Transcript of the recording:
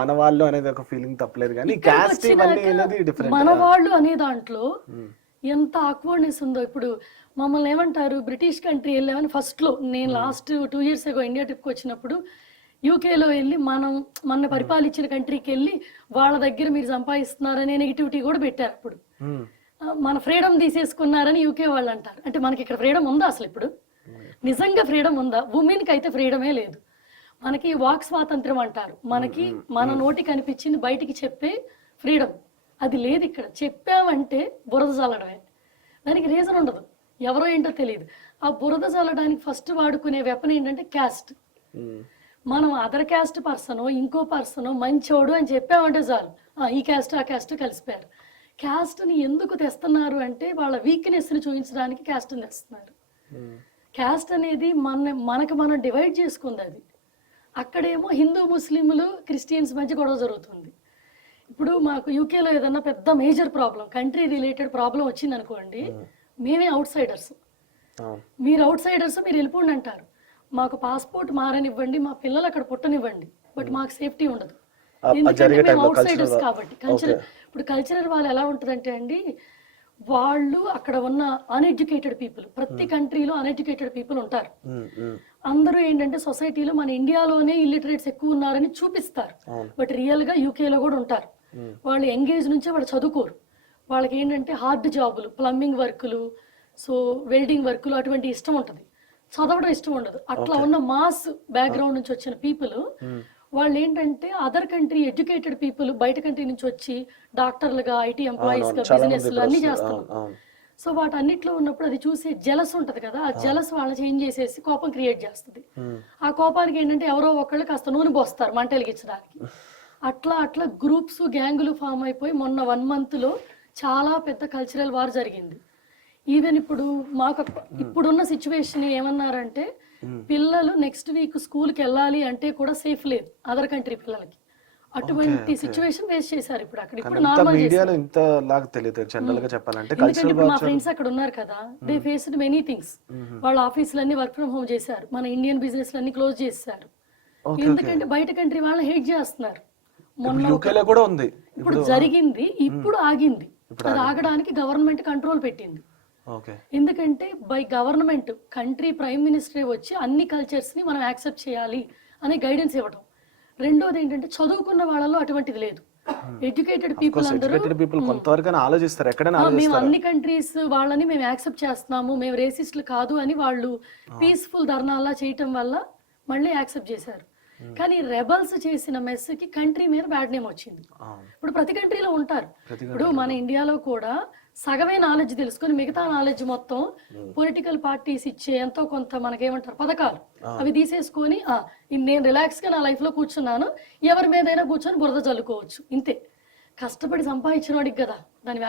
మన వాళ్ళు అనేది ఒక ఫీలింగ్ తప్పలేదు కానీ క్యాస్ట్ ఇవన్నీ అనేది డిఫరెంట్. మన వాళ్ళు అనే దాంట్లో ఎంత ఆక్వర్డ్నెస్ ఉందో. ఇప్పుడు మమ్మల్ని ఏమంటారు, బ్రిటిష్ కంట్రీ వెళ్ళామని ఫస్ట్లో నేను లాస్ట్ 2 years ago ఇండియా ట్రిప్కి వచ్చినప్పుడు యూకేలో వెళ్ళి మన పరిపాలించిన కంట్రీకి వెళ్ళి వాళ్ళ దగ్గర మీరు సంపాదిస్తున్నారనే నెగిటివిటీ కూడా పెట్టారు. అప్పుడు మన ఫ్రీడమ్ తీసేసుకున్నారని యూకే వాళ్ళు అంటారు. అంటే మనకి ఇక్కడ ఫ్రీడమ్ ఉందా అసలు? ఇప్పుడు నిజంగా ఫ్రీడమ్ ఉందా? ఉమెన్కి అయితే ఫ్రీడమే లేదు. మనకి వాక్ స్వాతంత్రం అంటారు, మనకి మన నోటికి అనిపించింది బయటికి చెప్పే ఫ్రీడమ్ అది లేదు ఇక్కడ. చెప్పామంటే బురద చల్లడమే, దానికి రీజన్ ఉండదు, ఎవరో ఏంటో తెలియదు. ఆ బురద చల్లడానికి ఫస్ట్ వాడుకునే వెపన్ ఏంటంటే క్యాస్ట్. మనం అదర్ క్యాస్ట్ పర్సనో ఇంకో పర్సనో మంచోడు అని చెప్పామంటే చాలు, ఈ క్యాస్ట్ ఆ క్యాస్ట్ కలిసిపోయారు. క్యాస్ట్ని ఎందుకు తెస్తున్నారు అంటే వాళ్ళ వీక్నెస్ని చూపించడానికి క్యాస్ట్ని తెస్తున్నారు. క్యాస్ట్ అనేది మనకు మనం డివైడ్ చేసుకుంది. అది అక్కడేమో హిందూ ముస్లింలు క్రిస్టియన్స్ మధ్య గొడవ జరుగుతుంది. ఇప్పుడు మాకు యూకేలో ఏదన్నా పెద్ద major problem, country related problem వచ్చింది అనుకోండి, మేమే అవుట్ సైడర్స్, మీరు అవుట్ సైడర్స్, మీరు వెళ్ళిపోండి అంటారు. మాకు పాస్పోర్ట్ మారనివ్వండి, మా పిల్లలు అక్కడ పుట్టనివ్వండి, బట్ మాకు సేఫ్టీ ఉండదు, ఎందుకంటే మేము అవుట్ సైడర్స్ కాబట్టి. ఇప్పుడు కల్చరల్ వాళ్ళు ఎలా ఉంటుందంటే అండి, వాళ్ళు అక్కడ ఉన్న అన్ఎడ్యుకేటెడ్ పీపుల్, ప్రతి కంట్రీలో అన్ఎడ్యుకేటెడ్ పీపుల్ ఉంటారు. అందరూ ఏంటంటే సొసైటీలో మన ఇండియాలోనే ఇల్లిటరేట్స్ ఎక్కువ ఉన్నారని చూపిస్తారు, బట్ రియల్ గా యూకేలో కూడా ఉంటారు. వాళ్ళు ఎంగేజ్ నుంచే వాళ్ళు చదువుకోరు. వాళ్ళకి ఏంటంటే హార్డ్ జాబులు, ప్లంబింగ్ వర్కులు, సో వెల్డింగ్ వర్కులు అటువంటి ఇష్టం ఉంటుంది, చదవడం ఇష్టం ఉండదు. అట్లా ఉన్న మాస్ బ్యాక్గ్రౌండ్ నుంచి వచ్చిన పీపుల్ వాళ్ళు ఏంటంటే అదర్ కంట్రీ ఎడ్యుకేటెడ్ పీపుల్ బయట కంట్రీ నుంచి వచ్చి డాక్టర్లుగా, ఐటీ ఎంప్లాయీస్ గా, బిజినెస్లు అన్ని చేస్తున్నారు. సో వాటన్నిటిలో ఉన్నప్పుడు అది చూసే జలస్ ఉంటది కదా, ఆ జలస్ వాళ్ళని చేంజ్ చేసేసి కోపం క్రియేట్ చేస్తుంది. ఆ కోపానికి ఏంటంటే ఎవరో ఒకళ్ళు కాస్త నూనె పోస్తారు మంట వెలిగించడానికి. అట్లా అట్లా గ్రూప్స్, గ్యాంగులు ఫామ్ అయిపోయి మొన్న 1 month లో చాలా పెద్ద కల్చరల్ వార్ జరిగింది. ఈవెన్ ఇప్పుడు మాకు ఇప్పుడున్న సిచ్యువేషన్ ఏమన్నారంటే, పిల్లలు నెక్స్ట్ వీక్ స్కూల్కి వెళ్ళాలి అంటే కూడా సేఫ్ లేదు అదర్ కంట్రీ పిల్లలకి. అటువంటి సిచ్యువేషన్ ఫేస్ చేశారు ఇప్పుడు అక్కడ. ఇప్పుడు నార్మల్ ఎందుకంటే ఇప్పుడు మా ఫ్రెండ్స్ అక్కడ ఉన్నారు కదా, దే ఫేస్డ్ మెనీ థింగ్స్. వాళ్ళ ఆఫీసులన్నీ వర్క్ ఫ్రమ్ హోమ్ చేశారు, మన ఇండియన్ బిజినెస్ అన్ని క్లోజ్ చేశారు. ఎందుకంటే బయట కంట్రీ వాళ్ళని హేట్ చేస్తున్నారు. మొన్న ఇప్పుడు జరిగింది, ఇప్పుడు ఆగింది. అది ఆగడానికి గవర్నమెంట్ కంట్రోల్ పెట్టింది. ఎందుకంటే బై గవర్నమెంట్ కంట్రీ ప్రైమ్ మినిస్టరే వచ్చి అన్ని కల్చర్స్ ని మనం యాక్సెప్ట్ చేయాలి అనే గైడెన్స్ ఇవ్వడం. రెండోది ఏంటంటే చదువుకున్న వాళ్ళలో అటువంటిది లేదు. ఎడ్యుకేటెడ్ పీపుల్ అందరూ మేము అన్ని కంట్రీస్ వాళ్ళని మేము యాక్సెప్ట్ చేస్తున్నాము, మేము రేసిస్టులు కాదు అని వాళ్ళు పీస్ఫుల్ ధర్నాలా చేయటం వల్ల మళ్ళీ యాక్సెప్ట్ చేశారు. కానీ రెబల్స్ చేసిన మెస్కి కంట్రీ మీద బ్యాడ్ నేమ్ వచ్చింది. ఇప్పుడు ప్రతి కంట్రీలో ఉంటారు. ఇప్పుడు మన ఇండియాలో కూడా సగమే నాలెడ్జ్ తెలుసుకొని మిగతా నాలెడ్జ్ మొత్తం పొలిటికల్ పార్టీస్ ఇచ్చే ఎంతో కొంత మనకేమంటారు పథకాలు, అవి తీసేసుకొని నేను రిలాక్స్ గా నా లైఫ్ లో కూర్చున్నాను, ఎవరి మీదైనా కూర్చొని బురద చల్లుకోవచ్చు, ఇంతే. కష్టపడి సంపాదించిన వాడికి కదా దాని